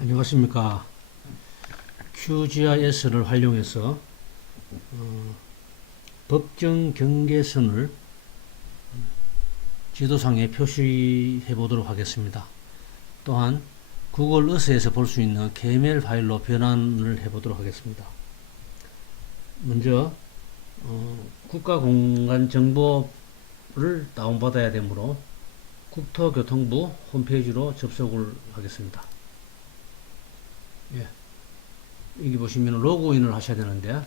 안녕하십니까. QGIS를 활용해서 어, 법정 경계선을 지도상에 표시해 보도록 하겠습니다. 또한 구글 어스에서 볼 수 있는 KML 파일로 변환을 해 보도록 하겠습니다. 먼저 어, 국가공간정보를 다운받아야 되므로 국토교통부 홈페이지로 접속을 하겠습니다. 예. 여기 보시면 로그인을 하셔야 되는데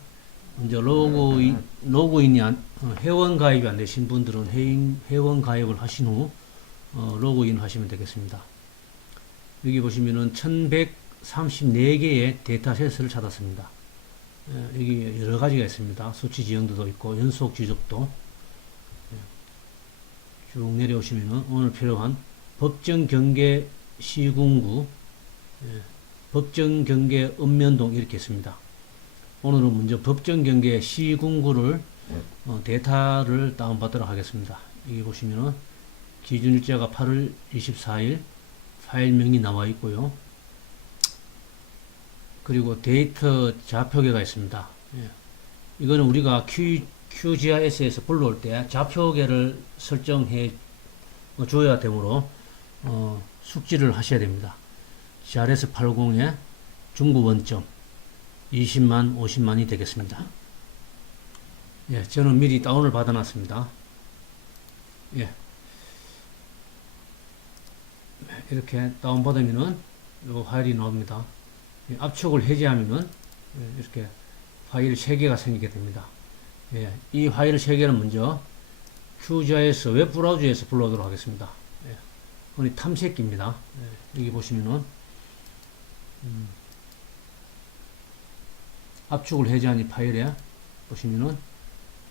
먼저 로그인 로그인이 안, 어, 회원 가입이 안 되신 분들은 회인, 회원 가입을 하신 후 어, 로그인 하시면 되겠습니다. 여기 보시면은 1134개의 데이터셋을 찾았습니다. 예, 여기 여러 가지가 있습니다. 수치 지형도 있고 연속 지적도 예. 쭉 내려오시면은 오늘 필요한 법정 경계 시군구 예, 법정 경계 읍면동 이렇게 있습니다. 오늘은 먼저 법정 경계 시군구를 어, 데이터를 다운받도록 하겠습니다. 여기 보시면은 기준 일자가 8월 24일 파일명이 나와 있고요. 그리고 데이터 좌표계가 있습니다. 예. 이거는 우리가 Q, QGIS에서 불러올 때 좌표계를 설정해 줘야 되므로 어, 숙지를 하셔야 됩니다. GRS 80의 중부 원점 20만 50만이 되겠습니다. 예, 저는 미리 다운을 받아놨습니다. 예. 이렇게 다운받으면은 요 파일이 나옵니다. 예, 압축을 해제하면은 예, 이렇게 파일 3개가 생기게 됩니다. 예, 이 파일 3개는 먼저 QGIS 웹브라우저에서 불러오도록 하겠습니다. 예, 탐색기입니다. 예, 여기 보시면은 음, 압축을 해제한 이 파일에 보시면은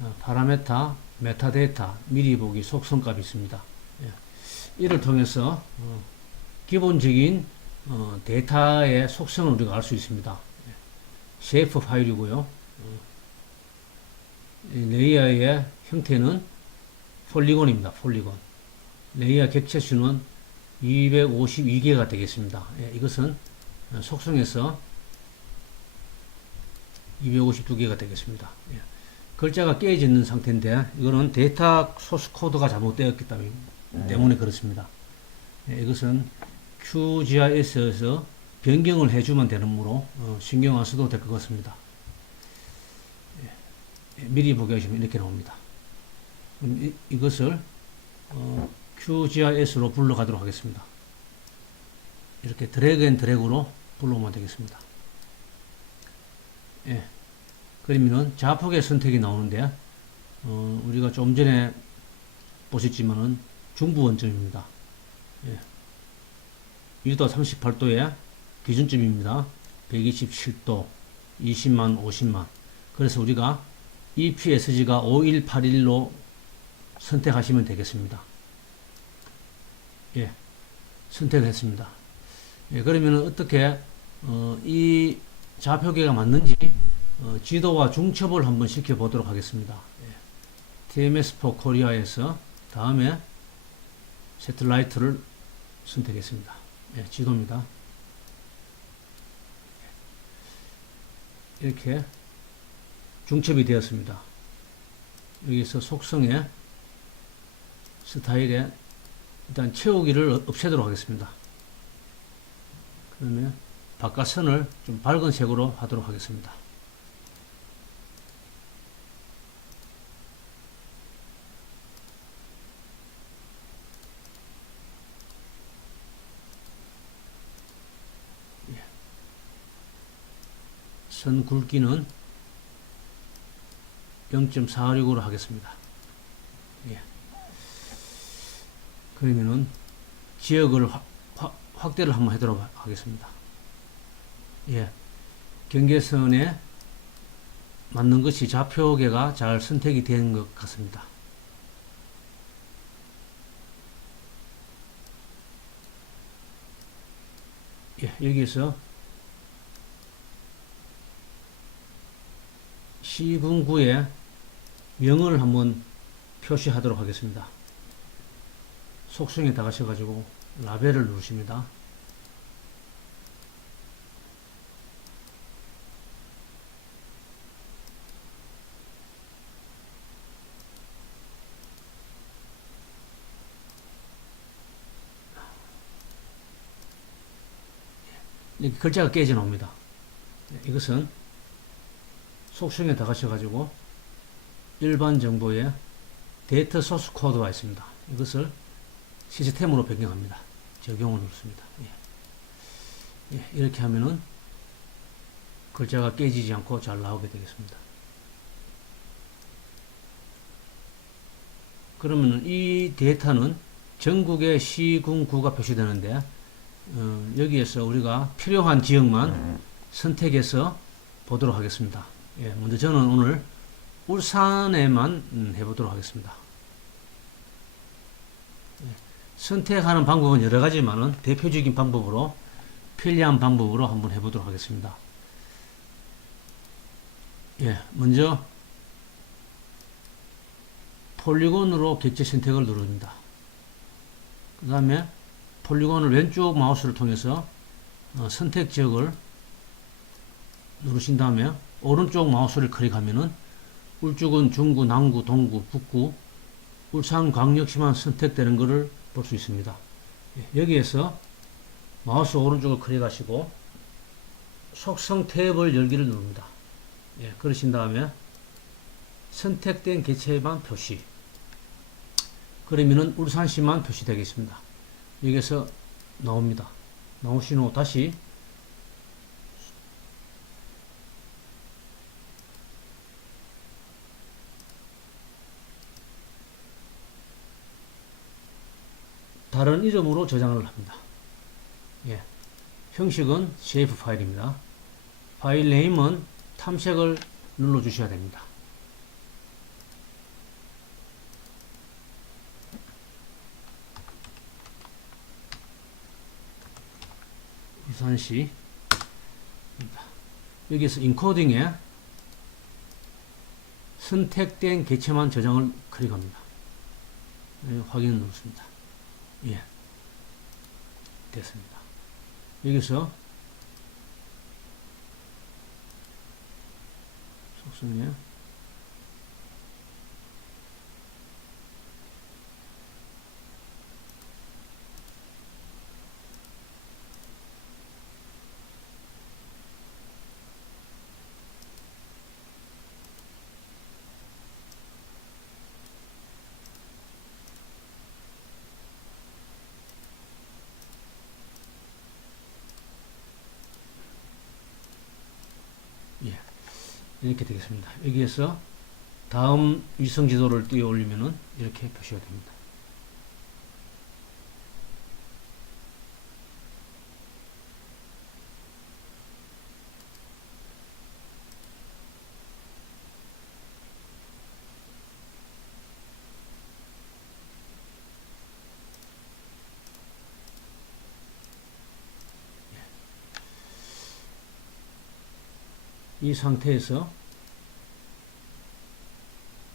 어, 파라메타, 메타데이터, 미리 보기 속성값이 있습니다. 예, 이를 통해서 어, 기본적인 어, 데이터의 속성을 우리가 알 수 있습니다. 쉐이프 파일이고요. 어, 이 레이어의 형태는 폴리곤입니다. 폴리곤. 레이어 객체 수는 252개가 되겠습니다. 예, 이것은 어, 속성에서 252개가 되겠습니다. 예. 글자가 깨져 있는 상태인데 이거는 데이터 소스 코드가 잘못되었기 때문에, 때문에 그렇습니다. 예, 이것은 QGIS에서 변경을 해주면 되는므로 어, 신경 안 써도 될 것 같습니다. 예, 미리 보게 하시면 이렇게 나옵니다. 이, 것을 어, QGIS로 불러가도록 하겠습니다. 이렇게 드래그 앤 드래그로 불러오면 되겠습니다. 예. 그러면은 좌폭의 선택이 나오는데 어, 우리가 좀 전에 보셨지만은 중부 원점입니다. 예. 1도 38도의 기준점입니다. 127도, 20만, 50만. 그래서 우리가 EPSG가 5181로 선택하시면 되겠습니다. 예, 선택했습니다. 예, 그러면 어떻게 어, 이 좌표계가 맞는지 어, 지도와 중첩을 한번 시켜보도록 하겠습니다. 예. TMS4 코리아에서 다음에 세틀라이트를 선택했습니다. 예, 지도입니다. 이렇게 중첩이 되었습니다. 여기서 속성에 스타일에 일단 채우기를 없애도록 하겠습니다. 그러면 바깥 선을 좀 밝은 색으로 하도록 하겠습니다. 선 굵기는 0.46으로 하겠습니다. 예. 그러면은 지역을 확, 확, 확대를 한번 하도록 하겠습니다. 예. 경계선에 맞는 것이 좌표계가 잘 선택이 된 것 같습니다. 예, 여기서 시군구에 명을 한번 표시하도록 하겠습니다. 속성에 다 가셔가지고 라벨을 누르십니다. 이렇게 글자가 깨져 나옵니다. 네, 이것은 속성에 들어가셔가지고 일반 정보에 데이터 소스 코드가 있습니다. 이것을 시스템으로 변경합니다. 적용을 누릅니다. 예. 예, 이렇게 하면은 글자가 깨지지 않고 잘 나오게 되겠습니다. 그러면 이 데이터는 전국의 시군구가 표시되는데 어, 여기에서 우리가 필요한 지역만 선택해서 보도록 하겠습니다. 예, 먼저 저는 오늘 울산에만 음, 해보도록 하겠습니다. 예, 선택하는 방법은 여러 가지만은 대표적인 방법으로 편리한 방법으로 한번 해보도록 하겠습니다. 예, 먼저 폴리곤으로 객체 선택을 누릅니다. 그 다음에 폴리곤을 왼쪽 마우스를 통해서 어, 선택 지역을 누르신 다음에 오른쪽 마우스를 클릭하면은 울주군, 중구, 남구, 동구, 북구, 울산광역시만 선택되는 것을 볼 수 있습니다. 예, 여기에서 마우스 오른쪽을 클릭하시고 속성 탭을 열기를 누릅니다. 예, 그러신 다음에 선택된 개체만 표시 그러면은 울산시만 표시되겠습니다. 여기서 나옵니다. 나오신 후 다시 다른 이름으로 저장을 합니다. 예. 형식은 CF 파일입니다. 파일 네임은 탐색을 눌러 주셔야 됩니다. 유산시 여기서 인코딩에 선택된 개체만 저장을 클릭합니다. 예, 확인을 누릅니다. 예. 됐습니다. 여기서 속성에 예. 이렇게 되겠습니다. 여기에서 다음 위성 지도를 띄워 올리면은 이렇게 표시가 됩니다. 이 상태에서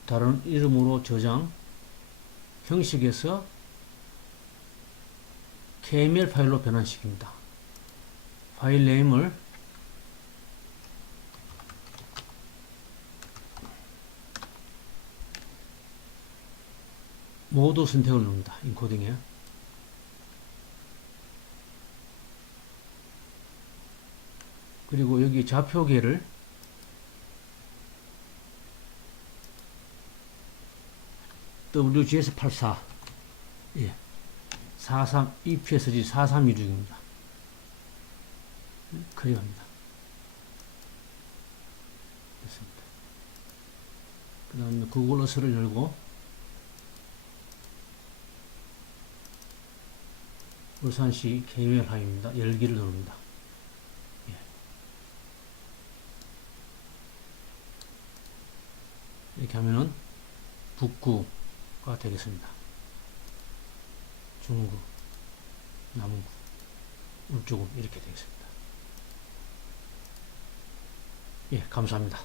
다른 이름으로 저장 형식에서 KML 파일로 변환시킵니다. 파일 네임을 모두 선택을 누릅니다. 인코딩에. 그리고 여기 좌표계를 WGS84 예. 43 EPSG 4326입니다. 클릭합니다. 됐습니다. 그 다음에 구글 어스를 열고 울산시 KML 하입니다. 열기를 누릅니다. 예. 이렇게 하면은 북구 가 되겠습니다. 중구, 남구, 울주군 이렇게 되겠습니다. 예, 감사합니다.